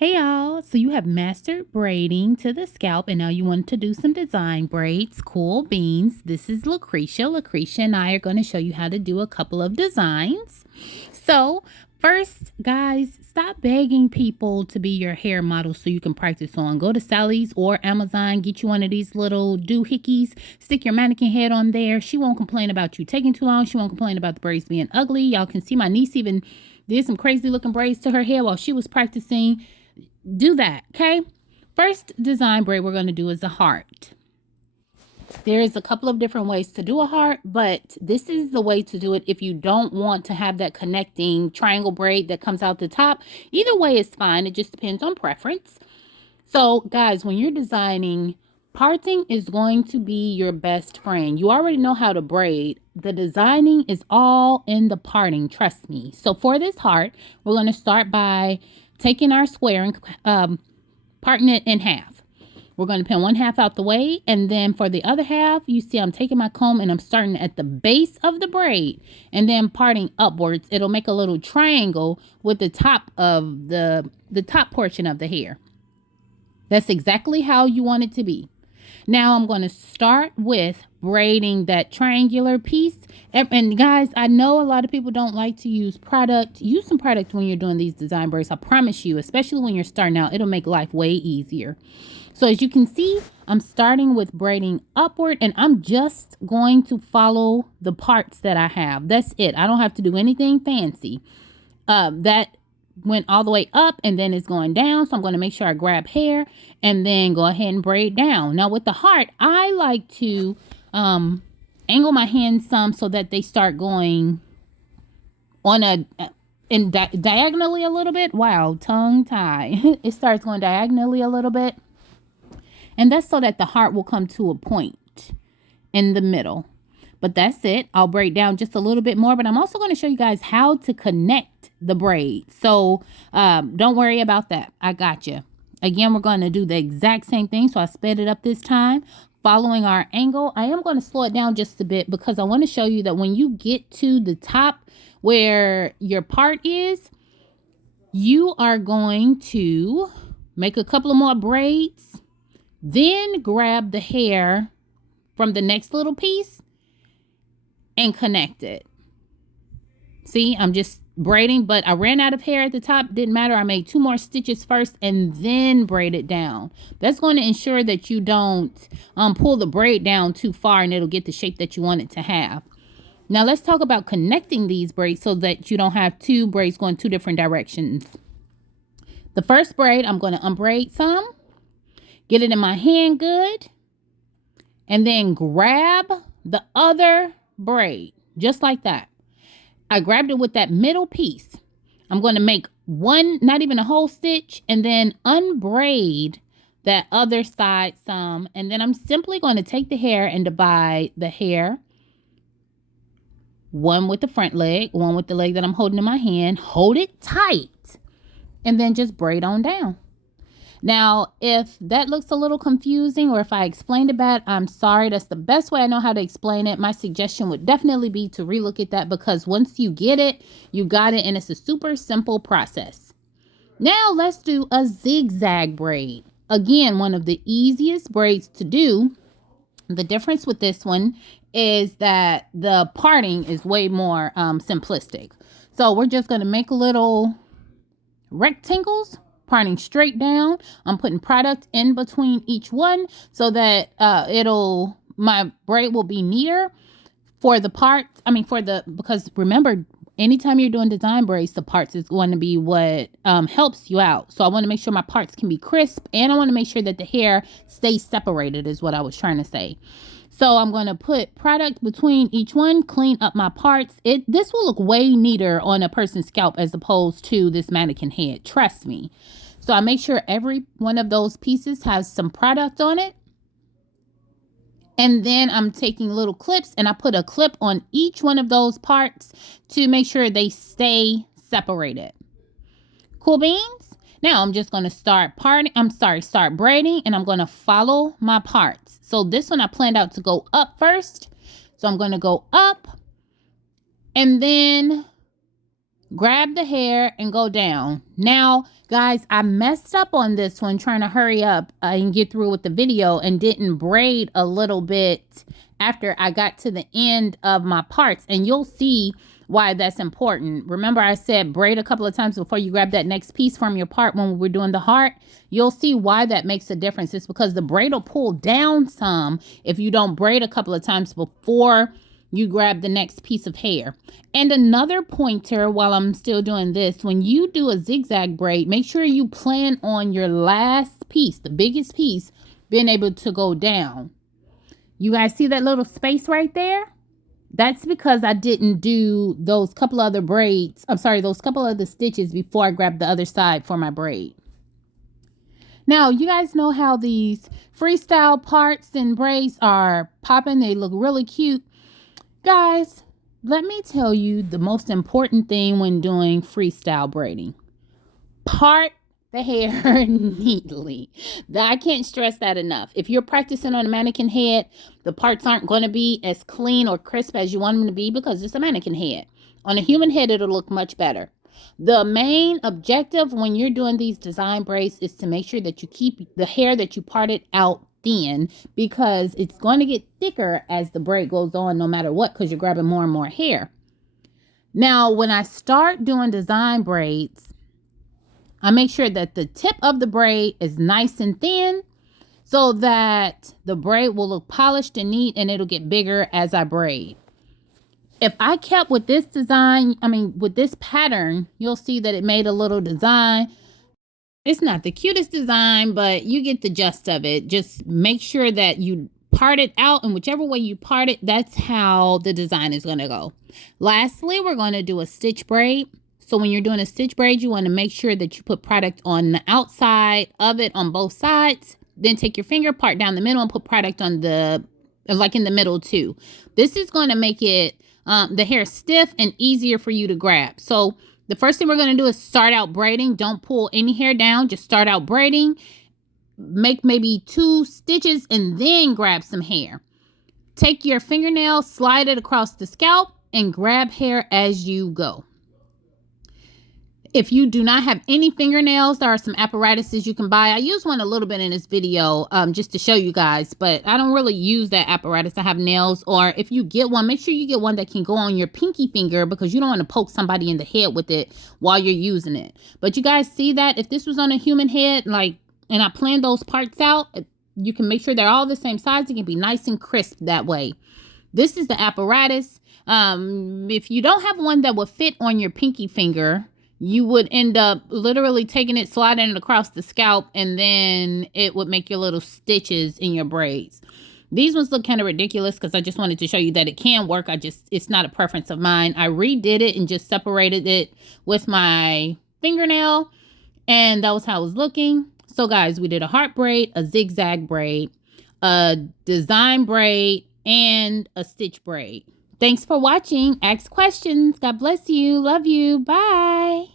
Hey y'all, so you have mastered braiding to the scalp and now you want to do some design braids. Cool beans. This is Lucretia. Lucretia and I are going to show you how to do a couple of designs. So first, guys, stop begging people to be your hair model so you can practice on. Go to Sally's or Amazon, get you one of these little doohickeys, stick your mannequin head on there. She won't complain about you taking too long. She won't complain about the braids being ugly. Y'all can see my niece even did some crazy looking braids to her hair while she was practicing. Do that, okay? First design braid we're going to do is a heart. There's a couple of different ways to do a heart, but this is the way to do it if you don't want to have that connecting triangle braid that comes out the top. Either way is fine. It just depends on preference. So, guys, when you're designing, parting is going to be your best friend. You already know how to braid. The designing is all in the parting, trust me. So for this heart, we're going to start by taking our square and parting it in half. We're going to pin one half out the way, and then for the other half, you see I'm taking my comb and I'm starting at the base of the braid and then parting upwards. It'll make a little triangle with the top of the top portion of the hair. That's exactly how you want it to be. Now I'm going to start with braiding that triangular piece. And guys, I know a lot of people don't like to use product. Use some product when you're doing these design braids. I promise you, especially when you're starting out, it'll make life way easier. So as you can see, I'm starting with braiding upward and I'm just going to follow the parts that I have. That's it. I don't have to do anything fancy. That went all the way up and then it's going down, so I'm going to make sure I grab hair and then go ahead and braid down. Now with the heart, I like to angle my hands some so that they start going on diagonally a little bit. Wow, tongue tie. It starts going diagonally a little bit, and that's so that the heart will come to a point in the middle. But that's it. I'll braid down just a little bit more, but I'm also going to show you guys how to connect the braid. So don't worry about that. I got you. Again, we're going to do the exact same thing. So I sped it up this time, following our angle. I am going to slow it down just a bit because I want to show you that when you get to the top where your part is, you are going to make a couple of more braids, then grab the hair from the next little piece and connect it. See, I'm just braiding, but I ran out of hair at the top. Didn't matter. I made 2 more stitches first and then braid it down. That's going to ensure that you don't pull the braid down too far and it'll get the shape that you want it to have. Now let's talk about connecting these braids so that you don't have 2 braids going 2 different directions. The first braid, I'm going to unbraid some, get it in my hand good, and then grab the other braid just like that. I grabbed it with that middle piece. I'm going to make one, not even a whole stitch, and then unbraid that other side some. And then I'm simply going to take the hair and divide the hair. One with the front leg, one with the leg that I'm holding in my hand. Hold it tight, and then just braid on down. Now, if that looks a little confusing or if I explained it bad, I'm sorry. That's the best way I know how to explain it. My suggestion would definitely be to relook at that because once you get it, you got it, and it's a super simple process. Now, let's do a zigzag braid. Again, one of the easiest braids to do. The difference with this one is that the parting is way more simplistic. So we're just going to make little rectangles, parting straight down. I'm putting product in between each one so that my braid will be neater for the parts. Because remember, anytime you're doing design braids, the parts is going to be what helps you out. So I want to make sure my parts can be crisp, and I want to make sure that the hair stays separated is what I was trying to say. So I'm going to put product between each one, clean up my parts. This will look way neater on a person's scalp as opposed to this mannequin head. Trust me. So I make sure every one of those pieces has some product on it. And then I'm taking little clips and I put a clip on each one of those parts to make sure they stay separated. Cool beans? Now I'm just going to start braiding, and I'm going to follow my parts. So this one I planned out to go up first. So I'm going to go up and then grab the hair and go down. Now, guys, I messed up on this one trying to hurry up and get through with the video and didn't braid a little bit after I got to the end of my parts, and you'll see why that's important. Remember I said braid a couple of times before you grab that next piece from your part when we were doing the heart? You'll see why that makes a difference. It's because the braid will pull down some if you don't braid a couple of times before you grab the next piece of hair. And another pointer while I'm still doing this, when you do a zigzag braid, make sure you plan on your last piece, the biggest piece, being able to go down. You guys see that little space right there? That's because I didn't do those couple other braids. I'm sorry, those couple other stitches before I grabbed the other side for my braid. Now, you guys know how these freestyle parts and braids are popping. They look really cute. Guys, let me tell you the most important thing when doing freestyle braiding. Part the hair neatly. I can't stress that enough. If you're practicing on a mannequin head, the parts aren't going to be as clean or crisp as you want them to be because it's a mannequin head. On a human head, it'll look much better. The main objective when you're doing these design braids is to make sure that you keep the hair that you parted out thin, because it's going to get thicker as the braid goes on no matter what, because you're grabbing more and more hair. Now, when I start doing design braids, I make sure that the tip of the braid is nice and thin so that the braid will look polished and neat, and it'll get bigger as I braid. If I kept with this design, with this pattern, you'll see that it made a little design. It's not the cutest design, but you get the gist of it. Just make sure that you part it out, and whichever way you part it, that's how the design is going to go. Lastly, we're going to do a stitch braid. So when you're doing a stitch braid, you want to make sure that you put product on the outside of it on both sides. Then take your finger, part down the middle, and put product on the, like in the middle too. This is going to make it the hair stiff and easier for you to grab. So the first thing we're going to do is start out braiding. Don't pull any hair down. Just start out braiding. Make maybe 2 stitches and then grab some hair. Take your fingernail, slide it across the scalp, and grab hair as you go. If you do not have any fingernails, there are some apparatuses you can buy. I use one a little bit in this video just to show you guys, but I don't really use that apparatus. I have nails, or if you get one, make sure you get one that can go on your pinky finger, because you don't want to poke somebody in the head with it while you're using it. But you guys see that if this was on a human head, and I planned those parts out, you can make sure they're all the same size. It can be nice and crisp that way. This is the apparatus. If you don't have one that will fit on your pinky finger, you would end up literally taking it, sliding it across the scalp, and then it would make your little stitches in your braids. These ones look kind of ridiculous because I just wanted to show you that it can work. It's not a preference of mine. I redid it and just separated it with my fingernail, and that was how it was looking. So guys, we did a heart braid, a zigzag braid, a design braid, and a stitch braid. Thanks for watching. Ask questions. God bless you. Love you. Bye.